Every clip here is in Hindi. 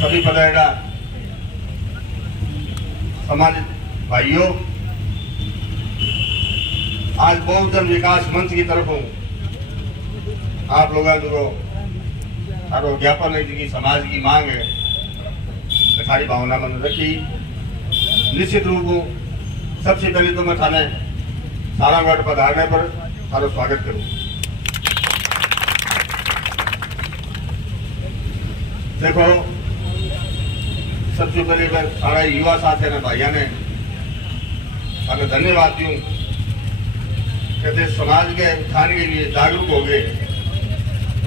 सभी पधारेगा समाज भाइयों, आज बहुजन विकास मंच की तरफ आप लोग जो ज्ञापन है कि समाज की मांग है सारी भावना मन रखी। निश्चित रूप सबसे पहले तो मैं थाने सारागढ़ पधारने पर थारो स्वागत करूं। देखो, सबसे पहले मैं सारा युवा साथी ने भाइयों ने हमें धन्यवाद दूं। कहते समाज के उत्थान के लिए जागरूक हो गए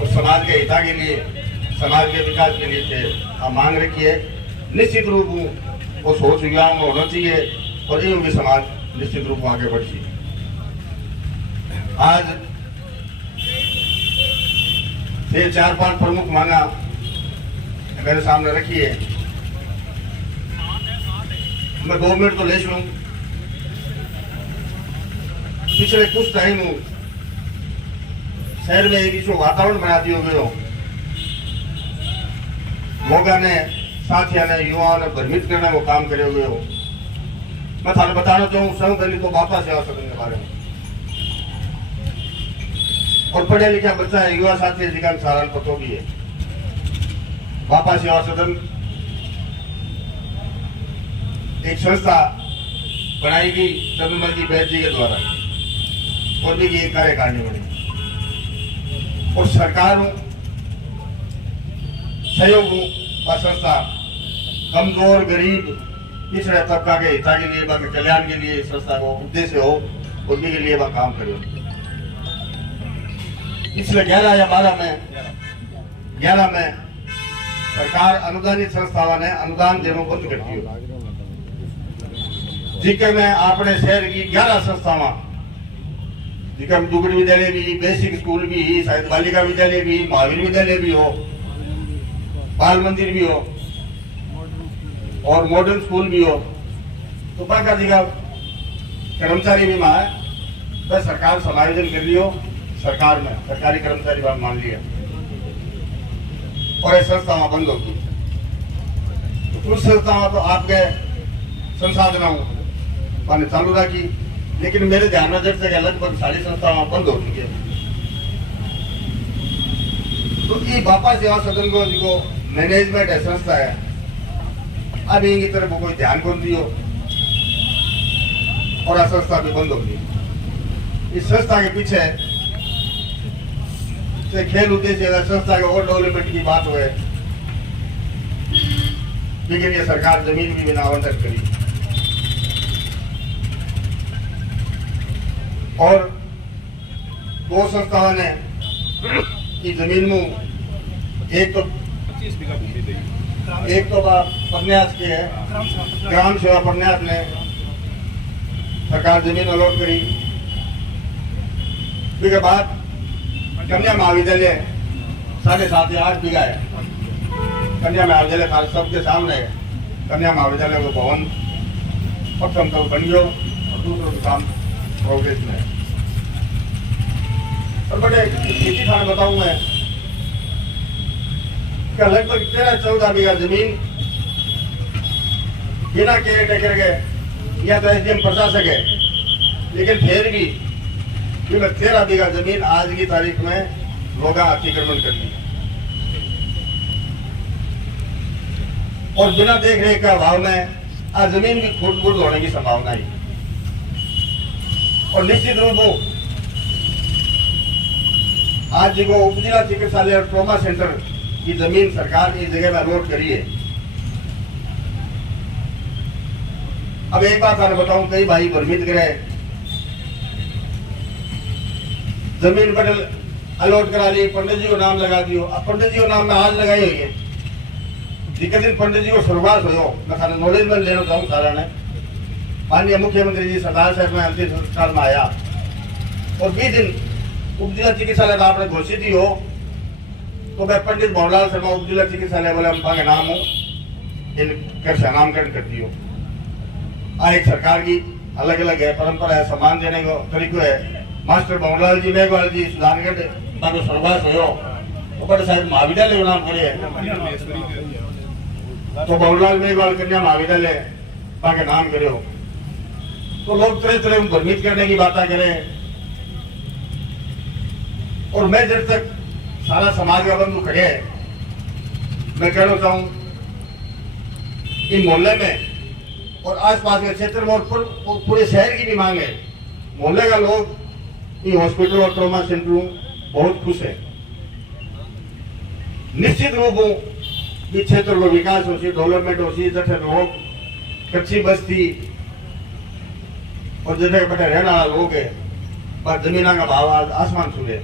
और समाज के हिता के लिए, समाज के विकास के लिए आप मांग रखी है। निश्चित रूप वो सोच युवाओं में होना चाहिए और यूं भी समाज निश्चित रूप आगे बढ़ी। आज ये 4-5 प्रमुख मांगा मेरे सामने रखी है। मैं 2 मिनट तो ले लूं। पिछले कुछ टाइम शहर में एक जो वातावरण बना दिया गया, लोगों ने, साथियों ने, युवाओं ने भ्रमित करने वो काम करे हुए हो। मैं थाने बताना चाहूँ सब पहले तो बापा सेवा सदन के बारे में, और पढ़े लिखा बच्चा है, युवा साथी अधिकांश सारण पतो भी है। बापा सेवा सदन एक संस्था बनाई गई चंद्रमल जी बैद जी के द्वारा, और भी ये कार्यकारिणी बनी और सरकार सहयोग व संस्था कमजोर, गरीब, पिछड़े तबका के हिता के लिए, बाकी कल्याण के लिए संस्था को उद्देश्य हो, उन्हीं के लिए वह काम करे। पिछले 11 या 12 में सरकार अनुदानित संस्थाओं ने अनुदान देना बंद कर दिया, जिसके में अपने शहर की 11 संस्थावां, जिसके में दुगड़ी विद्यालय भी, बेसिक स्कूल भी, शायद बालिका विद्यालय भी, महावीर विद्यालय भी हो, बाल मंदिर भी हो और मॉडर्न स्कूल भी हो, तो बाका जी का कर्मचारी भी है तो सरकार समायोजन कर लियो, सरकार में सरकारी कर्मचारी मान लिया और ये संस्थावां बंद होगी। तो कुछ संस्थावां तो आपके संसाधनों माने चालू रखी, लेकिन मेरे ध्यान में जब से लगभग सारी संस्थावां बंद हो चुकी है। तो ये बापा सेवा सदन को जो मैनेजमेंट है, संस्था है, अब इनकी तरफ कोई ध्यान कौन दियो और संस्था भी बंद होगी। इस संस्था के पीछे से खेल उद्देश्य संस्था के और डेवलपमेंट की बात हुए, लेकिन ये सरकार जमीन भी बिना आवंटन करी और 2 संस्थाओं ने की जमीन में एक तो प्रन्यास के है, ग्राम सेवा प्रन्यास ने सरकार जमीन अलॉट करी। उसके बाद कन्या महाविद्यालय 7.5 या 8 बीघा है। कन्या महाविद्यालय खास सबके सामने है। कन्या महाविद्यालय को भवन प्रथम तो बन गयो और दूसरा काम प्रोग्रेस में है। और बड़े खेती थाने बताऊं मैं क्या लगभग 13-14 बीघा जमीन बिना केयर टेकर के या तो एसडीएम प्रशासक है, लेकिन फिर भी 13 बीघा जमीन आज की तारीख में लोग अतिक्रमण कर दी और बिना देख रेख के अभाव में आज जमीन भी खुद बुर्द होने की संभावना है। और निश्चित रूप आज जो उपजिला चिकित्सालय और ट्रॉमा सेंटर की जमीन सरकार इस जगह में अलॉट करी है। अब एक बात आपने बताऊं, कई भाई भ्रमित करे जमीन बदल अलॉट करा ली, पंडित जी को नाम लगा दियो। अब पंडित जी को नाम में आज लगाई हुई है, जिस दिन पंडित जी को शुरुआत हो, मैं खाना नॉलेज में लेना चाहूँ सारा ने। माननीय मुख्यमंत्री जी सरदार साहब में अंतिम संस्कार में आया और 20 दिन उपजिला चिकित्सालय का आपने घोषित ही हो, तो मैं पंडित भवनलाल शर्मा उपजिला चिकित्सालय वाले अम्पा के नाम हो इनके नामकरण कर दियो। एक सरकार की अलग अलग है परंपरा है, सम्मान देने का तरीका है। मास्टर भवनलाल जी मेघवाल जी सुधानगढ़ स्वर्गवास हो तो बड़े साहब महाविद्यालय का नाम करे तो बहुलाल मेघवाल कन्या महाविद्यालय का नाम करे हो, तो लोग तरह तरह भ्रमित करने की बातें करें। और मैं जब तक सारा समाज का बंधु खड़े है, मैं कहना चाहूं इन मोहल्ले में और आसपास के क्षेत्र में और पूरे शहर की भी मांग है। मोहल्ले का लोग इन हॉस्पिटल और ट्रॉमा सेंटर में बहुत खुश है। निश्चित रूप से क्षेत्र को विकास हो, डेवलपमेंट हो, जैसे लोग कच्ची बस्ती और जैसे बटे रहने वाला लोग है, पर जमीन का भाव आसमान छूले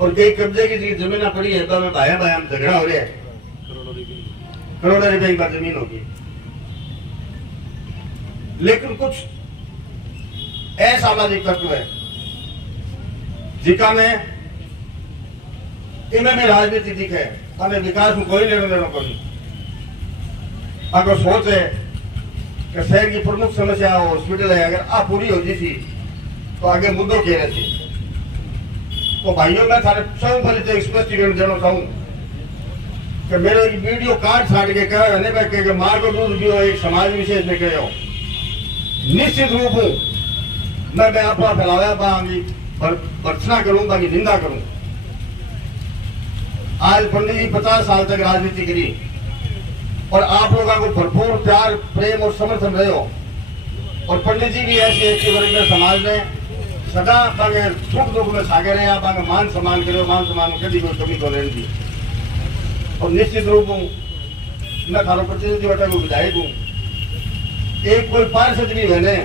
और कई कब्जे की जमीन पड़ी है, तो में भाया भाया झगड़ा हो रहा है, करोड़ों रुपए की जमीन होगी। लेकिन कुछ असामाजिक तत्व है जिका में इनमें भी राजनीति दिखे और विकास में कोई लेना देना कभी। अगर सोच है कि शहर की प्रमुख समस्या हॉस्पिटल है, अगर आप पूरी हो जी तो आगे मुद्दों कह रहे थे। तो भाइयों मैं थारे सब पहले स्पष्टीकरण देना चाहूं कि मेरे एक वीडियो कार्ड छाट के कह रहे कि मां को दूध पियो एक समाज विशेष में कहो। निश्चित रूप मैं अपना फैलाया बांगी भर्त्सना करूं, बाकी निंदा करूं। आज पंडित जी 50 साल तक राजनीति करी और आप लोगों को भरपूर प्यार प्रेम और समर्थन रहे हो। और पंडित जी भी ऐसे वर्ग में समाज में सदा बांगे सुख दुख में सागे रहे, आप बांगे मान सम्मान करो, मान सम्मान कभी कोई कमी को नहीं दी। और निश्चित रूप मैं थारो प्रतिनिधि बटा को विधायक हूं, एक कोई पार्षद नहीं बने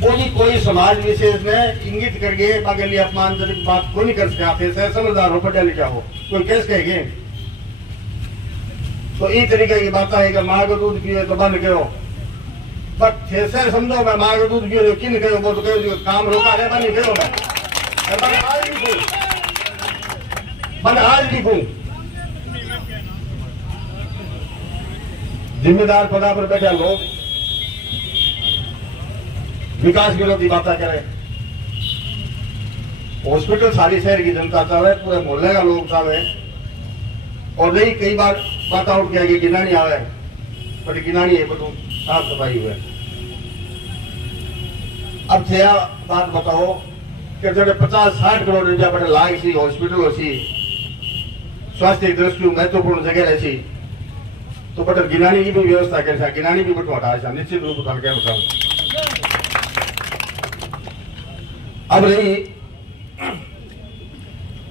कोई समाज विशेष में इंगित करके बागे लिए अपमानजनक बात को नहीं कर सके। समझदार हो, पढ़ा लिखा हो, कोई कैसे कहेंगे। तो इस तरीके की बात है कि मां को दूध पियो तो बंद करो, बट ऐसे समझो मैं मां को दूध पियो किन कहो वो तो कहो काम रोका रहे बंद करो। मैं आज लिखूं जिम्मेदार पदा पर बैठा लोग विकास विरोधी बातें करें। हॉस्पिटल सारी शहर की जनता चाहे, पूरे मोहल्ले का लोग चाहे, और नहीं कई बार बात उठ गया कि गिनानी आवे, पर गिनानी है तो साफ सफाई हुए। अब छया बात बताओ कि जब 50-60 करोड़ रुपया बड़े लाग सी हॉस्पिटल हो सी, स्वास्थ्य दृष्टि महत्वपूर्ण जगह रही, तो बटर गिनानी की भी व्यवस्था कर, गिनानी भी बटू हटा निश्चित रूप से क्या बताऊं। अब रही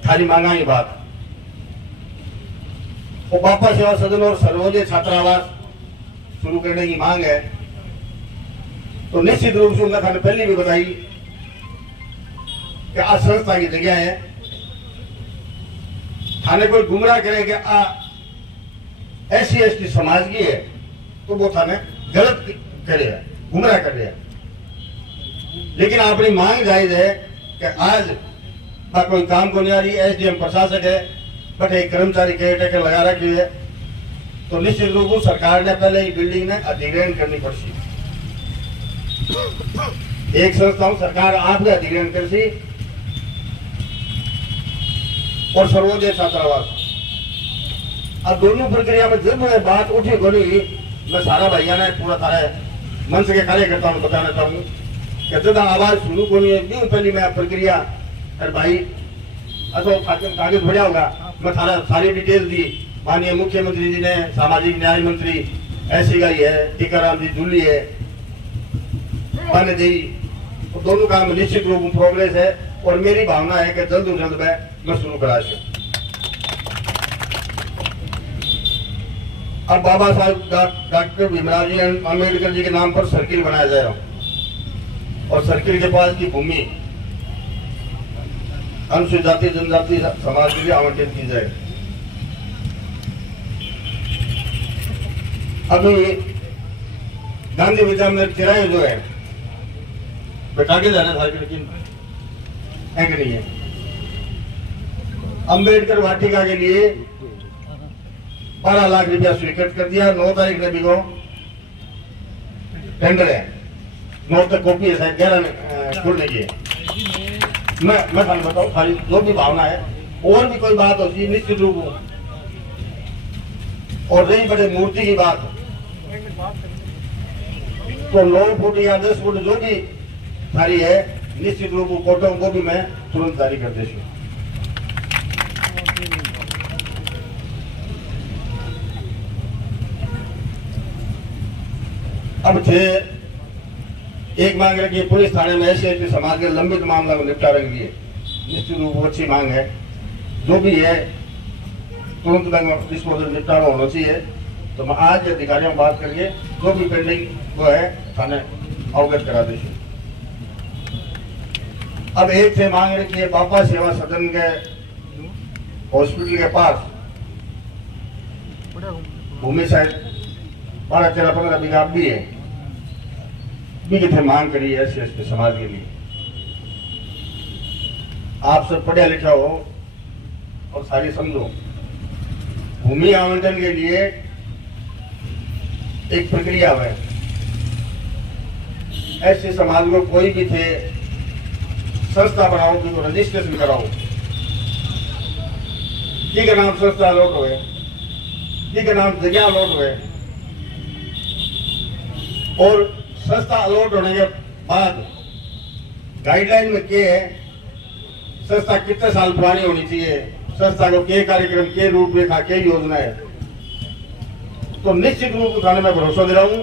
खाली मांगा की बात, वो बापा सेवा सदन और सर्वोदय छात्रावास शुरू करने की मांग है। तो निश्चित रूप से उनका थाने पहले भी बताई कि आज संस्था की जगह है, थाने कोई गुमराह करे कि आ SC/ST समाज की है तो वो थाने गलत करे, गुमराह कर रहे हैं। लेकिन अपनी मांग जायज है कि आज कोई काम को नहीं आ रही, SDM प्रशासक है, बट एक कर्मचारी केयरटेकर लगा रखी है, तो निश्चित रूप से सरकार ने पहले ही बिल्डिंग ने अधिग्रहण करनी पड़ती। एक संस्था सरकार आपके अधिग्रहण कर सी और सर्वोदय छात्रावास। अब दोनों प्रक्रिया में जब मैं बात उठी बोली, मैं सारा भैया ने पूरा सारे मंच के कार्यकर्ताओं को बताना चाहूँ कि जब आवाज शुरू होनी है क्यों पहली मैं प्रक्रिया अरे भाई कागज बढ़िया होगा, मैं सारी डिटेल दी। माननीय मुख्यमंत्री जी ने, सामाजिक न्याय मंत्री ऐसी गाई है, टीकाराम जी जूली है, मान्य जी, तो दोनों काम निश्चित रूप में प्रोग्रेस है और मेरी भावना है कि जल्द से जल्द मैं शुरू करा सकूं। अब बाबा साहब डॉक्टर भीमराव जी अम्बेडकर जी के नाम पर सर्किल बनाया जाएगा और सर्किल के पास की भूमि अनुसूचित जाति जनजाति समाज के लिए आवंटित की जाए। अभी गांधी विद्या में किराए जो है बैठा के जाना था, लेकिन है कि नहीं है। अम्बेडकर वाटिका के लिए 12 लाख रुपया स्वीकृत कर दिया। 9 तारीख ने भी को टेंडर है, 9 तक कॉपी है, 11 खुलने की है। मैं बताऊं खाली जो भी भावना है और भी कोई बात होती है निश्चित रूप और रही बड़े मूर्ति की बात, तो 9 फुट या 10 फुट जो भी थारी है, निश्चित रूप से फोटो को भी मैं तुरंत जारी कर देती हूँ। अब थे एक मांग रखी पुलिस थाने में ऐसे समाज के लंबित मामला को निपटाने के लिए, निश्चित रूप से अच्छी मांग है। जो भी है तुरंत डिस्पोजल निपटारा होना चाहिए। तो मैं आज अधिकारियों से बात करके जो भी पेंडिंग वो है थाने अवगत करा देंगे। अब एक से मांग रखी है बाबा सेवा सदन के हॉस्पिटल के पास भूमि शायद 12-13-15 बीघा भी है, भी कितने मांग करी है एस समाज के लिए। आप सब पढ़ा लिखा हो और सारी समझो, भूमि आवंटन के लिए एक प्रक्रिया है। ऐसे समाज को कोई भी थे संस्था बनाओ, कि रजिस्ट्रेशन कराओ, जी का नाम संस्था अलॉट हुए, जी का नाम जगह अलॉट हुए, और संस्था अलॉट होने के बाद गाइडलाइन में क्या है, संस्था कितने साल पुरानी होनी चाहिए, संस्था को क्या कार्यक्रम, क्या रूपरेखा, क्या योजना है। तो निश्चित रूप से थाने में भरोसा दे रहा हूं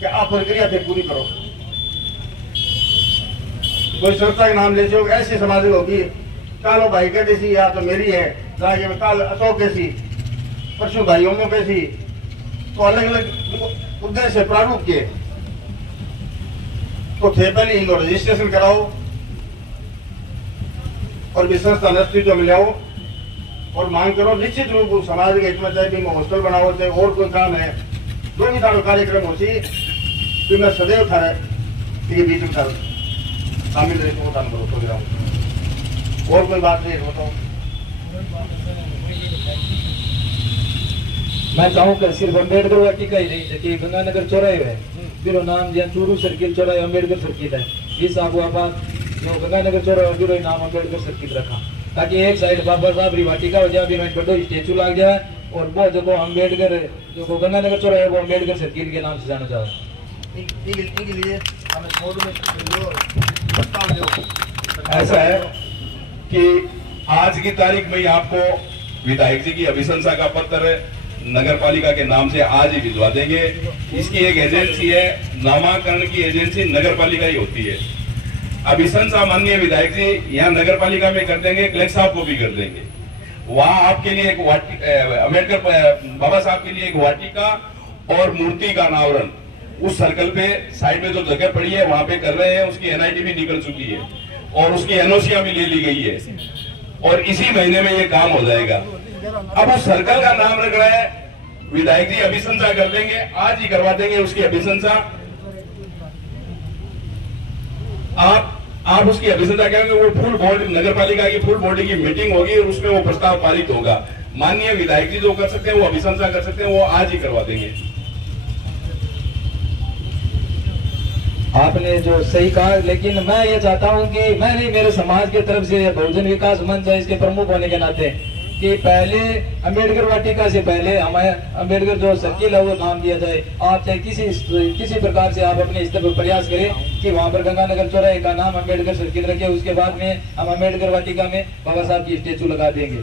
कि आप प्रक्रिया से पूरी करो। कोई संस्था के नाम ले जो ऐसी समाज होगी, कालो भाई के देसी या तो मेरी है, काल अशोक कैसी, परसों भाई ओमो कैसी, तो अलग अलग उद्देश्य प्रारूप के तो थे पहले इनको रजिस्ट्रेशन कराओ और भी संस्था अस्तित्व में लाओ और मांग करो। निश्चित रूप से समाज के हित में चाहे भी हॉस्टल बनाओ, चाहे और कोई काम है, जो भी तारो कार्यक्रम होती तो मैं सदैव था बीच में शामिल रहे तो भरोसा दे रहा हूँ। और कोई बात नहीं बताओ। मैं चाहूँगा सिर्फ अम्बेडकर वाटिका ही नहीं कि गंगानगर चौराहे है, फिर नाम जहाँ चूरू सर्किल चौराहे अम्बेडकर सर्किल है, इस आबाद जो गंगानगर चौराहे फिर नाम अम्बेडकर सर्किल रखा, ताकि एक साइड बाबा साहब री वाटिका हो जाए, फिर बड़ो स्टेचू लग जाए, और वो जो अम्बेडकर जो गंगानगर चौराहे है वो अम्बेडकर सर्किल के नाम से जाना जाए। ऐसा है कि आज की तारीख में आपको विधायक जी की अभिशंसा का पत्र नगर पालिका के नाम से आज ही भिजवा देंगे। इसकी एक एजेंसी है, नामाकरण की एजेंसी नगर पालिका ही होती है। अभिशंसा माननीय विधायक जी यहाँ नगर पालिका में कर देंगे, कलेक्टर साहब को भी कर देंगे। वहां आपके लिए एक अम्बेडकर बाबा साहब के लिए एक वाटिका और मूर्ति का अनावरण उस सर्कल पे साइड में जो जगह पड़ी है वहां पे कर रहे हैं। उसकी एनआईटी भी निकल चुकी है और उसकी एनओसी भी ले ली गई है, और इसी महीने में ये काम हो जाएगा। अब उस सर्कल का नाम रख रहा है, विधायक जी अभिशंसा कर देंगे, आज ही करवा देंगे उसकी अभिशंसा। आप उसकी अभिशंसा करेंगे, वो फुल बोर्ड नगर पालिका की फुल बॉडी की मीटिंग होगी और उसमें वो प्रस्ताव पारित होगा। माननीय विधायक जी जो कर सकते हैं वो अभिशंसा कर सकते हैं, वो आज ही करवा देंगे। आपने जो सही कहा, लेकिन मैं ये चाहता हूं कि मैं नहीं, मेरे समाज की तरफ से बहुजन विकास मंच है इसके प्रमुख होने के नाते कि पहले अम्बेडकर वाटिका से पहले हमें अम्बेडकर जो सर्किल है वो नाम दिया जाए। आप चाहे किसी प्रकार से आप अपने स्तर पर प्रयास करें कि वहां पर गंगानगर चौराहे का नाम अम्बेडकर सर्किल रखे, उसके बाद में हम अम्बेडकर वाटिका में बाबा साहब की स्टेचू लगा देंगे।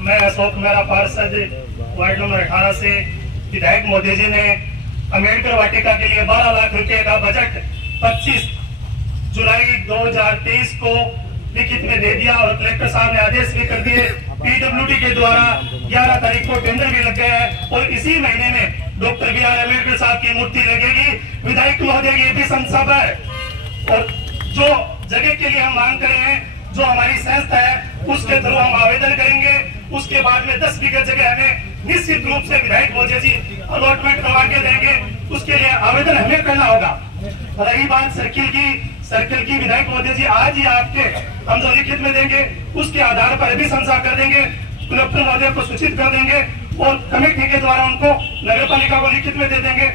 मैं अशोक मेहरा पार्षद वार्ड नंबर 18 से विधायक मोदी जी ने अम्बेडकर वाटिका के लिए 12 लाख रुपए का बजट 25 जुलाई 2023 को लिखित में दे दिया और कलेक्टर साहब ने आदेश भी कर दिए। पीडब्ल्यूडी के द्वारा 11 तारीख को टेंडर भी लग गया है और इसी महीने में डॉक्टर बी आर अम्बेडकर साहब की मूर्ति लगेगी। विधायक महोदय की भी संसद है और जो जगह के लिए हम मांग कर रहे हैं, जो हमारी संस्था है उसके थ्रू हम आवेदन करेंगे। उसके बाद में 10 बीघा जगह हमें निश्चित रूप से विधायक महोदय जी अलॉटमेंट करवा के देंगे, उसके लिए आवेदन हमें करना होगा। रही बात सर्किल की विधायक महोदय जी आज ही आपके हम जो लिखित में देंगे उसके आधार पर भी संसार कर देंगे, कलेक्टर महोदय को सूचित कर देंगे और कमेटी के द्वारा उनको नगर पालिका को लिखित में दे देंगे।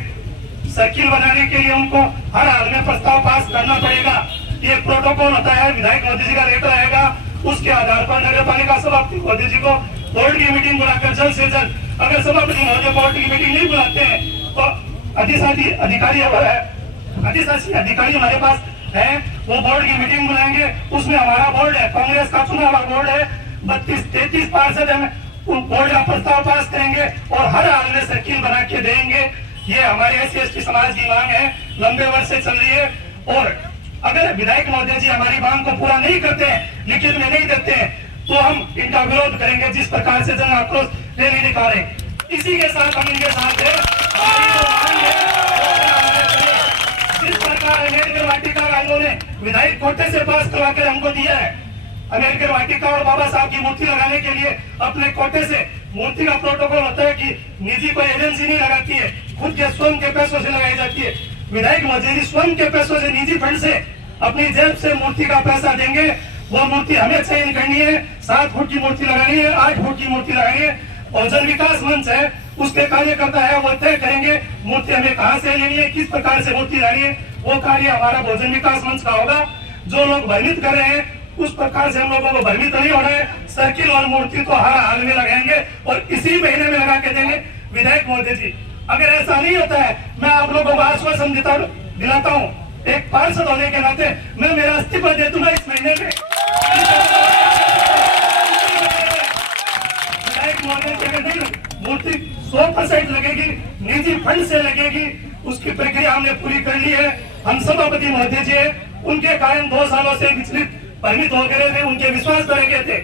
सर्किल बनाने के लिए उनको हर हाल में प्रस्ताव पास करना पड़ेगा। ये प्रोटोकॉल होता है, विधायक मोदी जी का लेटर आएगा, उसके आधार पर नगर पालिका सभापति महोदय जी को बोर्ड की मीटिंग बुलाकर जल्द से जल्द, अगर सभापति महोदय बोर्ड की मीटिंग नहीं बुलाते हैं तो अधिशासी अधिकारी हमारे पास है, वो बोर्ड की मीटिंग बुलाएंगे। उसमें हमारा बोर्ड है, कांग्रेस का चुना हुआ बोर्ड है, 32-33 पार्षद हम बोर्ड का प्रस्ताव पास करेंगे और हर हाल में सर्किल बना के देंगे। ये हमारे SC/ST समाज की मांग है, लंबे वर्ष से चल रही है। और अगर विधायक महोदय जी हमारी मांग को पूरा नहीं करते हैं, लिखित में नहीं देते हैं, तो हम इनका विरोध करेंगे जिस प्रकार से जन आक्रोश रैली निकाले। इसी के साथ हम इनके साथ हैं। जिस प्रकार अम्बेडकर वाटिका का इन्होंने विधायक कोटे से पास करवाकर हमको दिया है, अम्बेडकर वाटिका और बाबा साहब की मूर्ति लगाने के लिए अपने कोटे से मूर्ति का प्रोटोकॉल होता है कि निजी कोई एजेंसी नहीं लगाती है, खुद के स्वयं के पैसों से लगाई जाती है। विधायक महोदय जी स्वयं के पैसों से, निजी फंड से, अपनी जेब से मूर्ति का पैसा देंगे। वो मूर्ति हमें चयन करनी है, 7 फुट की मूर्ति लगानी है, 8 फुट की मूर्ति लगानी है। और जन विकास मंच है, उसके कार्यकर्ता है, वो तय करेंगे मूर्ति हमें कहां से लेनी है, किस प्रकार से मूर्ति लानी है। वो कार्य हमारा भोजन विकास मंच का होगा। जो लोग भ्रमित कर रहे हैं उस प्रकार से हम लोगों को भ्रमित नहीं हो रहा है। सर्किल और मूर्ति को हर हाल में लगाएंगे और इसी महीने में लगा के देंगे। विधायक महोदय जी, अगर ऐसा नहीं होता है, मैं आप लोगों को आश्वासन दिलाता हूँ, एक पार्षद होने के नाते मैं मेरा इस्तीफा दे दूंगा इस महीने में। विधायक महोदय जी अगर मूर्ति 100% लगेगी, निजी फंड से लगेगी, उसकी प्रक्रिया हमने पूरी कर ली है। हम सभापति महोदय जी है, उनके कारण 2 सालों से विचलित भ्रमित हो गए थे, उनके विश्वास पर गए थे।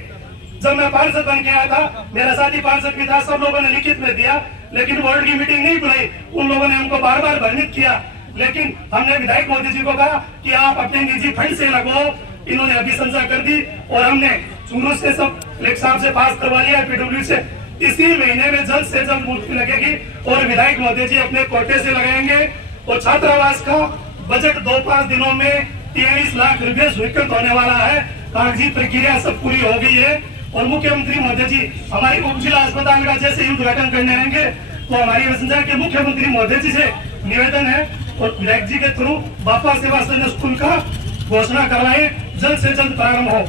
जब मैं पार्षद बन के आया था, मेरा साथी पार्षद भी था, सब लोगों ने लिखित में दिया, लेकिन बोर्ड की मीटिंग नहीं बुलाई। उन लोगों ने हमको बार बार भ्रमित किया, लेकिन हमने विधायक महोदय जी को कहा कि आप अपने निजी फंड से लगवाओ। इन्होंने अभिशंसा कर दी और हमने चूरू से सब कलेक्टर साहब से पास करवा लिया, PW से। इसी महीने में जल्द से जल्द मूर्ति लगेगी और विधायक महोदय जी अपने कोटे से लगाएंगे। और छात्रावास का बजट 2-5 दिनों में 23 लाख रुपए स्वीकृत होने वाला है। कागजी प्रक्रिया सब पूरी हो गई है। और मुख्यमंत्री महोदय जी हमारी उप जिला अस्पताल का जैसे ही उद्घाटन करने आएंगे तो हमारी वसुंधरा के मुख्यमंत्री महोदय जी से निवेदन है और विधायक जी के थ्रू बापा सेवा स्कूल का घोषणा करवाएं, जल्द से जल्द प्रारंभ हो।